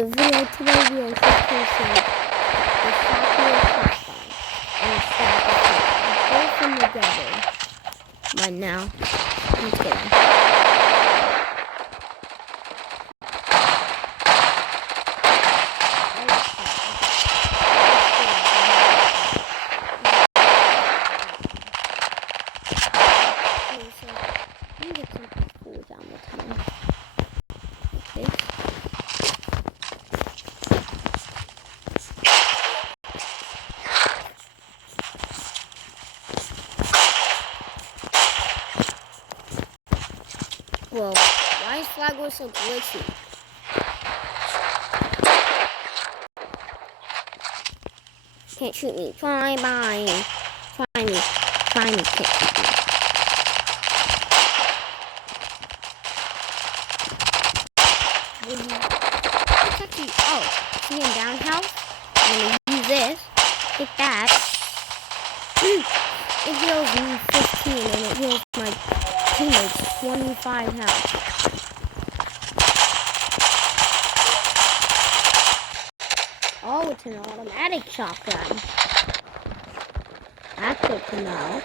the video today we are showcasing the sakura shotgun and sakura both in together. Right now, let's get in. Whoa, why is Flagor so glitchy? Can't shoot me. Try me. Can't shoot me. It's actually, see in down health? I'm gonna use this. Hit that. It heals me 15 and it heals my teammates 25 health. Oh, it's an automatic shotgun. That's good to know.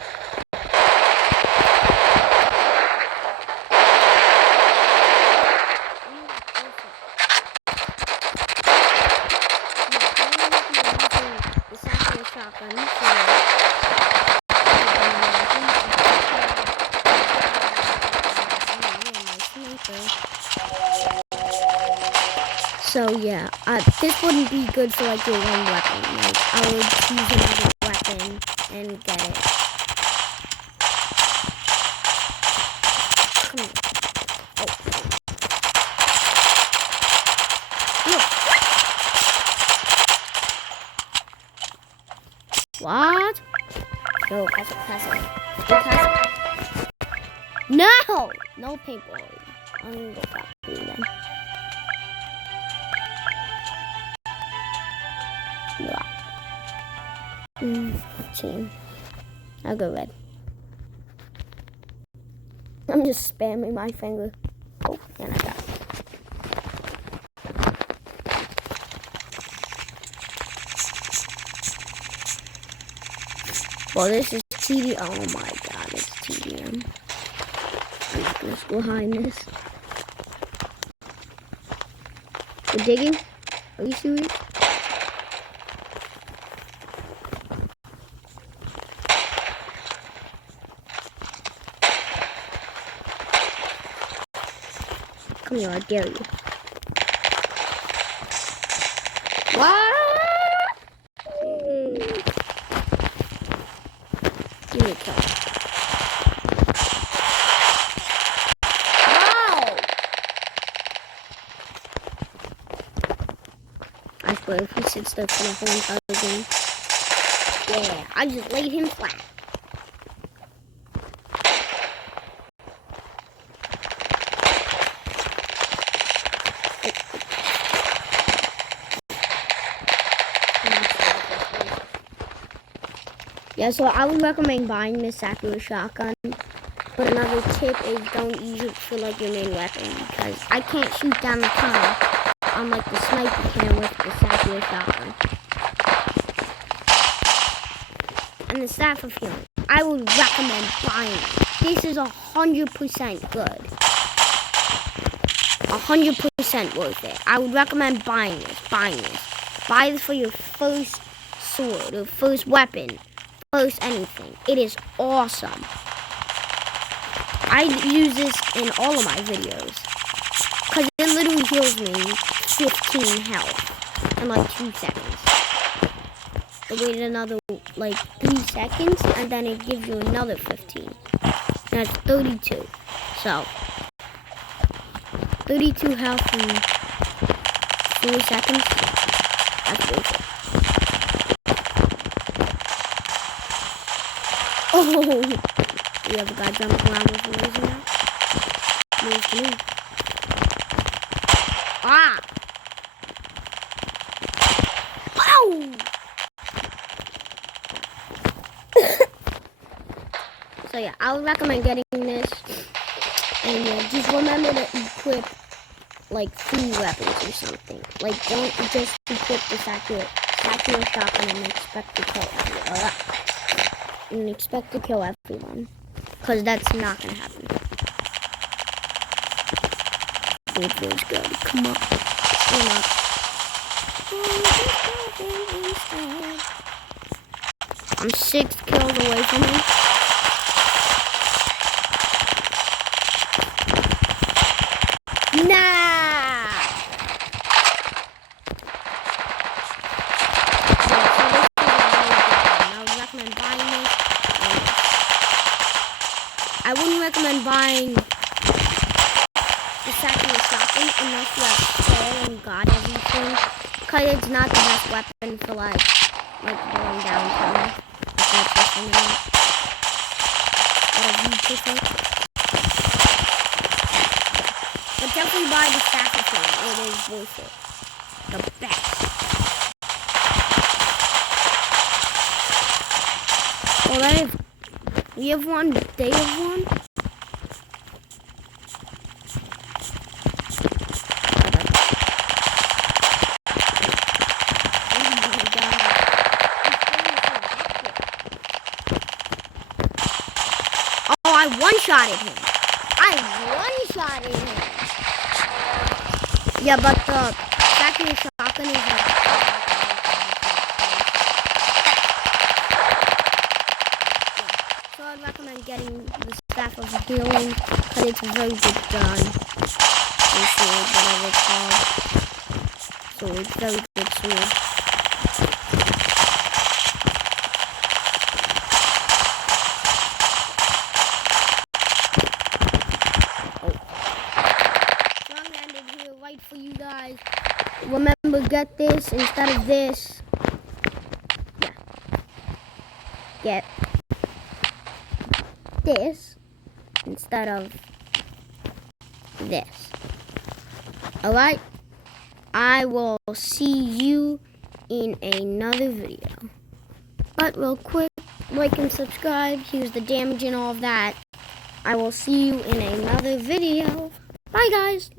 The sakura shotgun. So yeah, this wouldn't be good for like your one weapon. Like I would choose another weapon and get it. Come on. What? No, pass it. No! No paintball. I'm gonna go back to you then. Team. I'll go red. I'm just spamming my finger. Oh, and I got it. Well, this is TD. Oh my god, it's TDM. I'm not gonna go behind this. You're digging? Are you serious? Come here, I dare you. What? Give me a kill. Wow! I swear if he sits there for the whole entire game. Yeah, I just laid him flat. Yeah, so I would recommend buying this sakura shotgun. But another tip is don't use it for like your main weapon because I can't shoot down the tunnel unlike the sniper can with the sakura shotgun. And the staff of healing, I would recommend buying it. This is 100% good. 100% worth it. I would recommend buying this. Buy this for your first sword or first weapon. First anything. It is awesome. I use this in all of my videos because it literally heals me 15 health in like 2 seconds. I wait another like 3 seconds and then it gives you another 15. That's 32. So 32 health in 4 seconds. That's worth it. Oh, we have a guy jumping around with a laser now. Move to me. Ah! Ow! So yeah, I would recommend getting this. And just remember to equip like 3 weapons or something. Like, don't just equip the sakura shotgun and expect to kill everyone. Because that's not gonna happen. It feels good. Come on. Come on. I'm 6 kills away from him. Nah! I wouldn't recommend buying the sakura shotgun unless you have skill and got everything, because it's not the best weapon for like going downtown. If that's what you prefer. But definitely buy the sakura. It is worth it. The best. Well, we have one. They have one. Oh, I one-shotted him. Yeah, but the sakura shotgun is like... So I'd recommend getting the staff of healing, because it's a very good gun. Or sword, whatever it's called. So it's a very good sword. For you guys, remember, get this instead of this. Yeah, get this instead of this. Alright, I will see you in another video. But real quick, like and subscribe. Here's the damage and all of that. I will see you in another video. Bye guys.